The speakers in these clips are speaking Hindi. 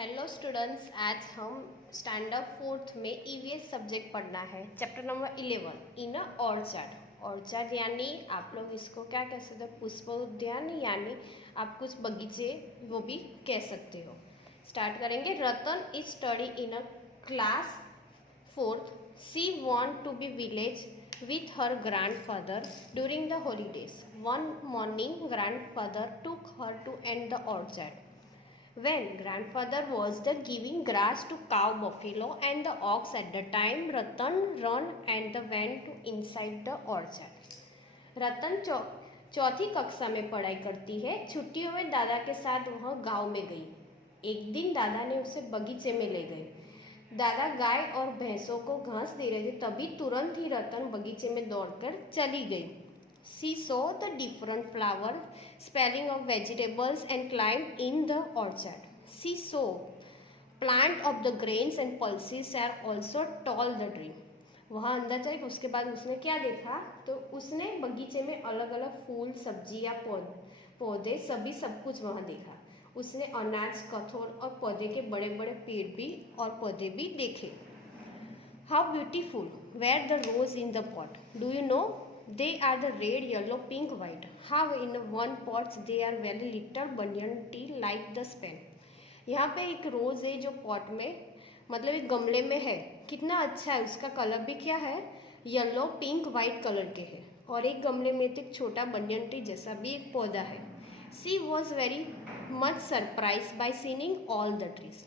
हेलो स्टूडेंट्स, आज हम स्टैंडर्ड फोर्थ में ईवीएस सब्जेक्ट पढ़ना है। चैप्टर नंबर 11 इन अ ऑर्चर्ड। ऑर्चर्ड यानी आप लोग इसको क्या कह सकते हो, पुष्प उद्यान, यानी आप कुछ बगीचे वो भी कह सकते हो। स्टार्ट करेंगे। Ratan is study in a class fourth. She want to be village with her grandfather during the holidays. One morning, grandfather took her to end the orchard. When grandfather was the giving grass to cow, buffalo and the ox at the time, Ratan ran and went to inside the orchard. रतन चौथी कक्षा में पढ़ाई करती है। छुट्टियों में दादा के साथ वह गांव में गई। एक दिन दादा ने उसे बगीचे में ले गए। दादा गाय और भैंसों को घास दे रहे थे, तभी तुरंत ही रतन बगीचे में दौड़कर चली गई। She saw the different flower spelling of vegetables and climbed in the orchard. She saw plant of the grains and pulses are also tall the tree. वहाँ अंदर जाए, उसके बाद उसने क्या देखा, तो उसने बगीचे में अलग अलग फूल, सब्जी या पौधे सभी सब कुछ वहाँ देखा। उसने अनाज, कठोर और पौधे के बड़े बड़े पेड़ भी और पौधे भी देखे। How beautiful were the rose in the pot. Do you know? They are the red, yellow, pink, white. How in one pot they are very little banyan tree like the span. यहाँ पे एक रोज है जो पॉट में, मतलब एक गमले में है। कितना अच्छा है, उसका कलर भी क्या है, येलो, पिंक, वाइट कलर के है। और एक गमले में तो एक छोटा बनियन ट्री जैसा भी एक पौधा है। She was very much surprised by seeing all the trees.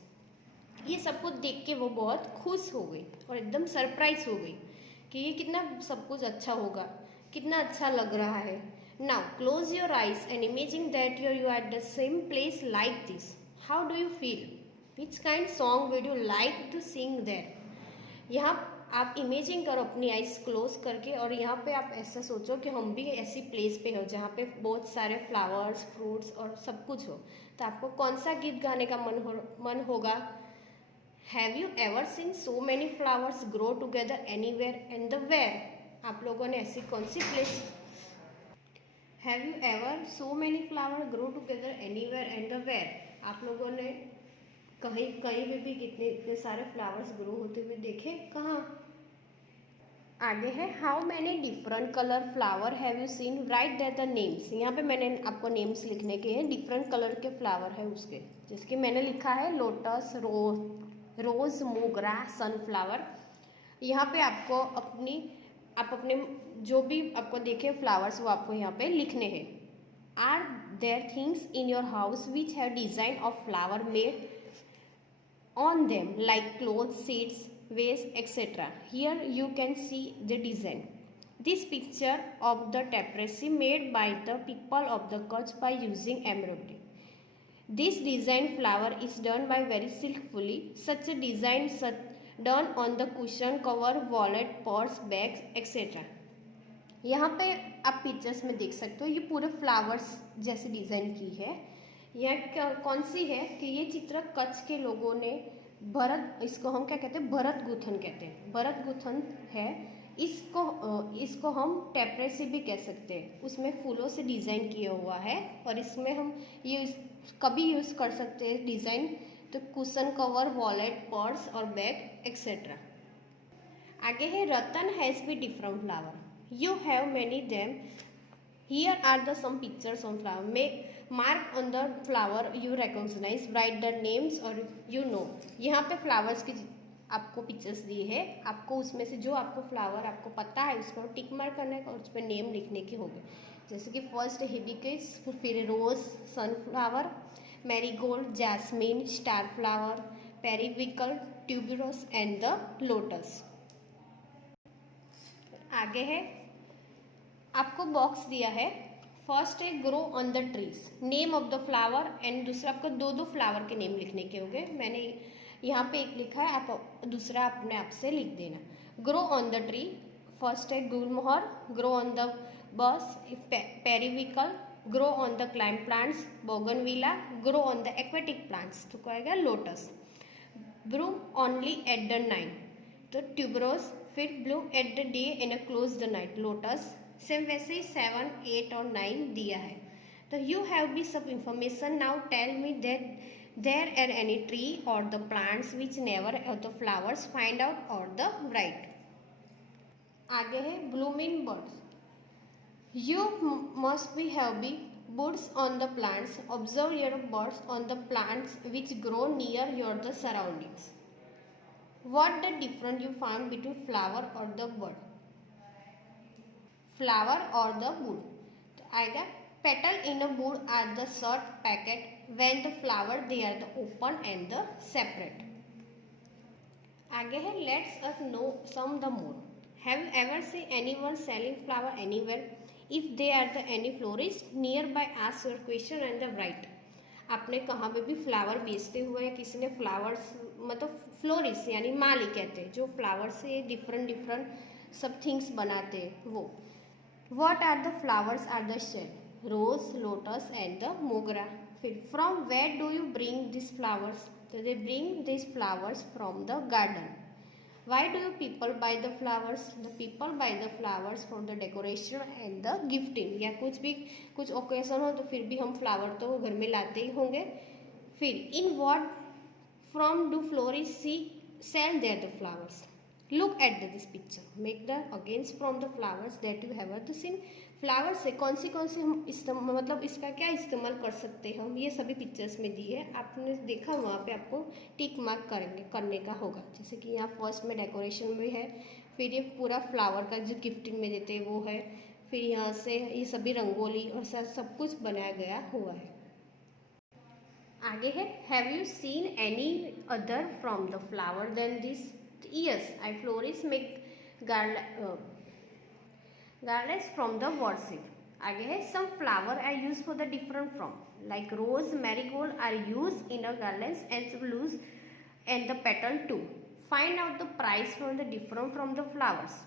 ये सब कुछ देख के वो बहुत खुश हो गई और एकदम सरप्राइज हो गई कि ये कितना सब कुछ अच्छा होगा, कितना अच्छा लग रहा है। Now close your eyes and imagine that you are at the same place like this. How do you feel? Which kind song would you like to sing there? यहाँ आप इमेजिन करो अपनी आइज क्लोज करके, और यहाँ पे आप ऐसा सोचो कि हम भी ऐसी प्लेस पे हो जहाँ पे बहुत सारे फ्लावर्स, फ्रूट्स और सब कुछ हो। तो आपको कौन सा गीत गाने का मन होगा? Have you ever seen so many flowers grow together anywhere and the where? आप लोगों ने ऐसी कौन सी place? Have you ever so many flowers grow together anywhere and the where? आप लोगों ने कहीं कहीं भी कितने इतने सारे फ्लावर्स ग्रो होते हुए देखे? कहाँ? आगे है, how many different colour flower have you scene, right that the names. यहाँ पे मैंने आपको नेम्स लिखने के हैं। डिफरेंट कलर के फ्लावर है उसके, जिसके मैंने लिखा है लोटस, रोज, मोगरा, सनफ्लावर। यहाँ पे आपको आप अपने जो भी आपको देखे फ्लावर्स वो आपको यहाँ पे लिखने हैं। Are there things in your house which have design of flower made on them like clothes, seats, vase, etc. Here you can see the design. This picture of the tapestry made by the people of the Kutch by using embroidery. This design flower is done by very skillfully. Such a design done on the cushion, cover, wallet, purse, bags, etc. यहाँ पे आप पिक्चर्स में देख सकते हो, ये पूरे फ्लावर्स जैसे डिज़ाइन की है। यह कौन सी है कि ये चित्र कच्छ के लोगों ने इसको हम क्या कहते हैं, भरत गुथन कहते हैं। भरत गुथन है। इसको हम टेप्रेसी भी कह सकते हैं। उसमें फूलों से डिज़ाइन किया हुआ है, और इसमें हम ये कभी यूज़ कर सकते हैं डिज़ाइन, तो कुशन, कवर, वॉलेट, पर्स और बैग एक्सेट्रा। आगे है, Ratan has be different flower, you have many them, here are the some pictures on flower, make mark on the flower you recognize, write the names or you know। यहाँ पे फ्लावर्स की आपको पिक्चर्स दी है, आपको उसमें से जो आपको फ्लावर आपको पता है उस पर टिक मार्क करना है और उस पर नेम लिखने के होंगे। जैसे कि फर्स्ट हिबिस्कस, फिर rose, sunflower, marigold, jasmine, star flower, periwinkle, tuberose and the lotus. आगे है, आपको बॉक्स दिया है। फर्स्ट है grow on the trees, name of the flower, and दूसरा आपको दो फ्लावर के नेम लिखने के होंगे। मैंने यहाँ पे एक लिखा है, आप दूसरा अपने आप से लिख देना। Grow on the tree, first है gulmohar, grow on the bush, periwinkle, grow on the climb plants, bougainvillea, grow on the aquatic plants, तो कहेगा lotus. Bloom only at the night, तो ट्यूबरोस, फिर bloom at the day and close the night, lotus. Same वैसे ही 7, 8 और 9 दिया है। तो यू हैव बी सब information, now tell me that there are any tree और द प्लांट्स विच नेवर और द फ्लावर्स फाइंड आउट और द राइट। आगे है blooming birds. You must be heavy birds on the plants. Observe your birds on the plants which grow near your the surroundings. What the difference you found between flower or the bird? Flower or the bud. तो आएगा petal in a bud are the short packet. When the flower they are the open and the separate. आगे है let's us know some the more. Have you ever seen anyone selling flower anywhere? If they are the any florist nearby, ask your question and the write. आपने कहाँ पे भी फ्लावर बेचते हुए या किसी ने फ्लावर्स मतलब फ्लोरिस्ट यानी माली कहते हैं जो फ्लावर से डिफरेंट सब थिंग्स बनाते हैं वो। What are the flowers are the shed rose lotus and the mogra. फिर from where do you bring this flowers तो they bring this flowers from the garden. Why do you people buy the flowers? The people buy the flowers for the decoration and the gifting. या कुछ ओकेजन हो तो फिर भी हम फ्लावर तो घर में लाते ही होंगे। फिर in what from do florists sell their the flowers? Look at this picture. Make the against from the flowers that you have seen. Flower से कौन सी हम मतलब इसका क्या इस्तेमाल कर सकते हैं हम ये सभी पिक्चर्स में दिए है। आपने देखा वहाँ पे आपको टिक मार्क करने का होगा। जैसे कि यहाँ फर्स्ट में डेकोरेशन में है, फिर ये पूरा फ्लावर का जो गिफ्टिंग में देते हैं वो है, फिर यहाँ से ये सभी रंगोली और सब कुछ बनाया गया हुआ है। आगे है have you seen any other from the flower then this? Yes I florist make garlands from the worship. आगे है some flower are used for the different from like rose marigold are used in a garlands and blues and the petal too. Find out the price from the different from the flowers.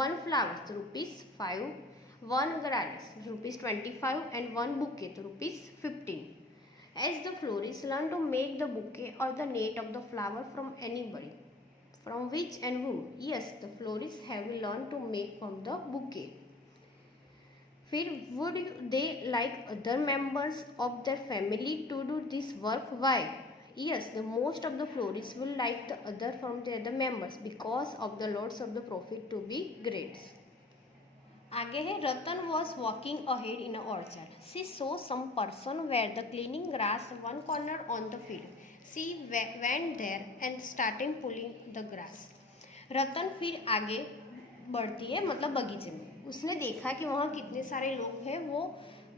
One flower ₹5, one garland ₹25 and one bouquet ₹15. As the florist learn to make the bouquet or the net of the flower from anybody. From which and whom? Yes, the florists have learned to make from the bouquet. फिर would they like other members of their family to do this work? Why? Yes, the most of the florists will like the other from the other members because of the lots of the profit to be great. आगे है रतन was walking ahead in an orchard. She saw some person were the cleaning grass one corner on the field. She went there and started pulling the grass. रतन फिर आगे बढ़ती है मतलब बगीचे में। उसने देखा कि वहाँ कितने सारे लोग हैं वो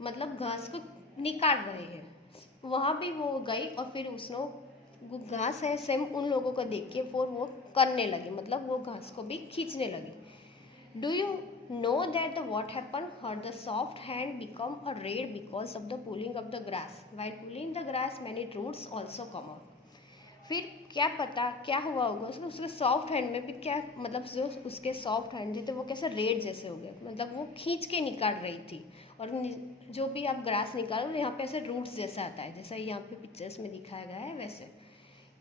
मतलब घास को निकाल रहे हैं। वहाँ भी वो गई और फिर उसने घास है सेम उन लोगों को देख के फिर वो करने लगी मतलब वो घास को भी खींचने लगी। Do you know that the what happen her the soft hand become a red because of the pulling of the grass while pulling the grass many roots also come out. फिर क्या पता क्या हुआ होगा उसके सॉफ्ट हैंड में भी क्या मतलब जो उसके सॉफ्ट हैंड थे तो वो कैसे रेड जैसे हो गए मतलब वो खींच के निकाल रही थी और जो भी आप ग्रास निकालो यहाँ पे ऐसे रूट्स जैसा आता है जैसा यहाँ पे पिक्चर्स में दिखाया गया है वैसे।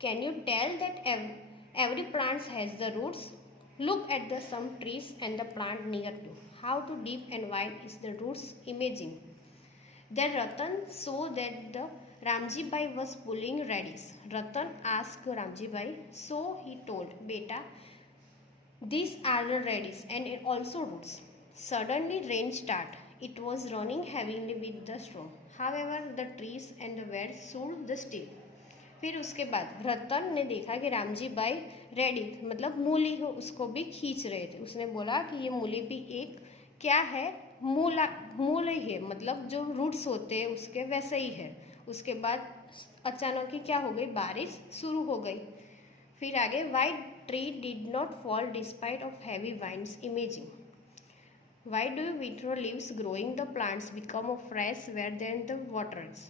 Can you tell that every plants has the roots? Look at the some trees and the plant near to how to deep and wide is the roots imaging that Ratan so that the Ramji Bhai was pulling radish. Ratan asked Ramji Bhai, so he told, Beta, these are the radish and it also roots. Suddenly rain started. It was running heavily with the storm. However, the trees and the birds stood the still. फिर उसके बाद रतन ने देखा कि रामजी भाई रेडी मतलब मूली को उसको भी खींच रहे थे। उसने बोला कि ये मूली भी एक क्या है मूल ही है मतलब जो रूट्स होते हैं उसके वैसे ही है। उसके बाद अचानक ही क्या हो गई बारिश शुरू हो गई। फिर आगे white tree did not fall despite of heavy winds imagining why do wither leaves growing the plants become of fresh where then the water is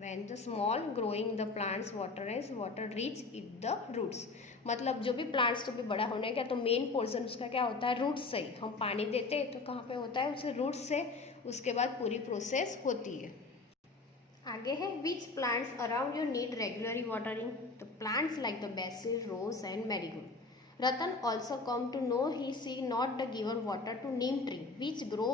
when the small growing the plants water reach it the roots मतलब जो भी प्लांट्स तो भी बड़ा होने का तो मेन पोर्शन उसका क्या होता है रूट्स से ही हम पानी देते हैं तो कहाँ पे होता है उसे रूट्स से उसके बाद पूरी प्रोसेस होती है। आगे है which plants around you need regularly watering? The plants like the basil rose and marigold. Ratan also come to know he she not the given water to neem tree which grow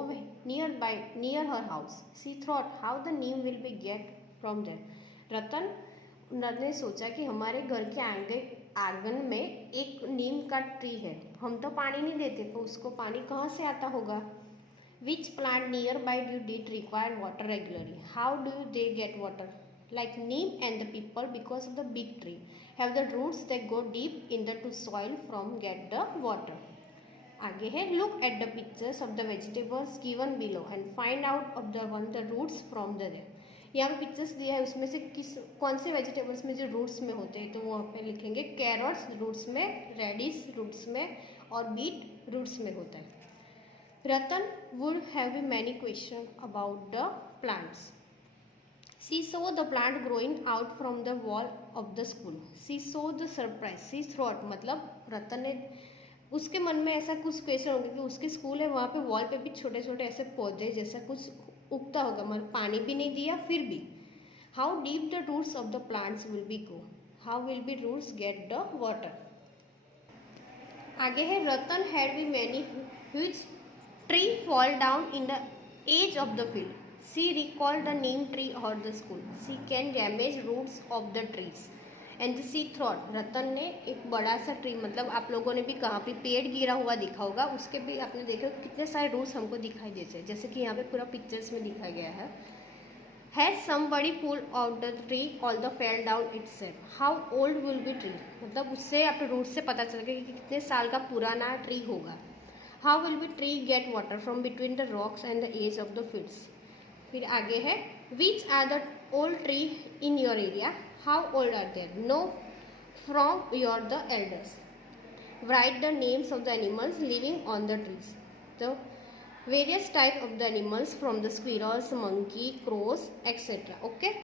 near her house. She thought how the neem will be get from there. Ratan उन्होंने सोचा कि हमारे घर के आंगन में एक नीम का ट्री है, हम तो पानी नहीं देते तो उसको पानी कहाँ से आता होगा। Which plant near by do did require water regularly, how do they get water, like neem and the peepal because of the big tree have the roots that go deep in the to soil from get the water. आगे है look at the pictures of the vegetables given below and find out of the roots from the there. यहाँ पे पिक्चर्स दिया है, उसमें से कौन से वेजिटेबल्स में जो रूट्स में होते हैं, तो वहाँ पे लिखेंगे कैरोट्स रूट्स में, रेडिश रूट्स में और बीट रूट्स में होता है। Ratan would have be many question about the plants. She saw the plant growing out from the wall of the school. She saw the surprise, she थ्रॉट मतलब रतन ने, उसके मन में ऐसा कुछ क्वेश्चन होंगे कि उसके स्कूल है, वहाँ पे वॉल पे भी छोटे छोटे ऐसे पौधे जैसा कुछ उगता होगा, मतलब पानी भी नहीं दिया फिर भी। How deep the roots of the plants will be go, how will be roots get the water. आगे है Ratan had be many which tree fall down in the edge of the field. She recall the neem tree और the school, she can damage roots of the trees and she थ्रॉट। रतन ने एक बड़ा सा ट्री, मतलब आप लोगों ने भी कहाँ पे पेड़ गिरा हुआ दिखा होगा, उसके भी आपने देखा कितने सारे रूट्स हमको दिखाई देते हैं, जैसे कि यहाँ पे पूरा पिक्चर्स में दिखाया गया है। Has somebody pull out the tree all the fell down itself, how old will be tree, मतलब उससे आपके रूट से पता चल गया कि कितने साल का पुराना ट्री होगा। How will be tree get water from between the rocks and the edge of the fields. फिर आगे है which are the old tree in your area, how old are they, know from your the elders, write the names of the animals living on the trees, the various type of the animals from the squirrels, monkey, crows, etc. okay.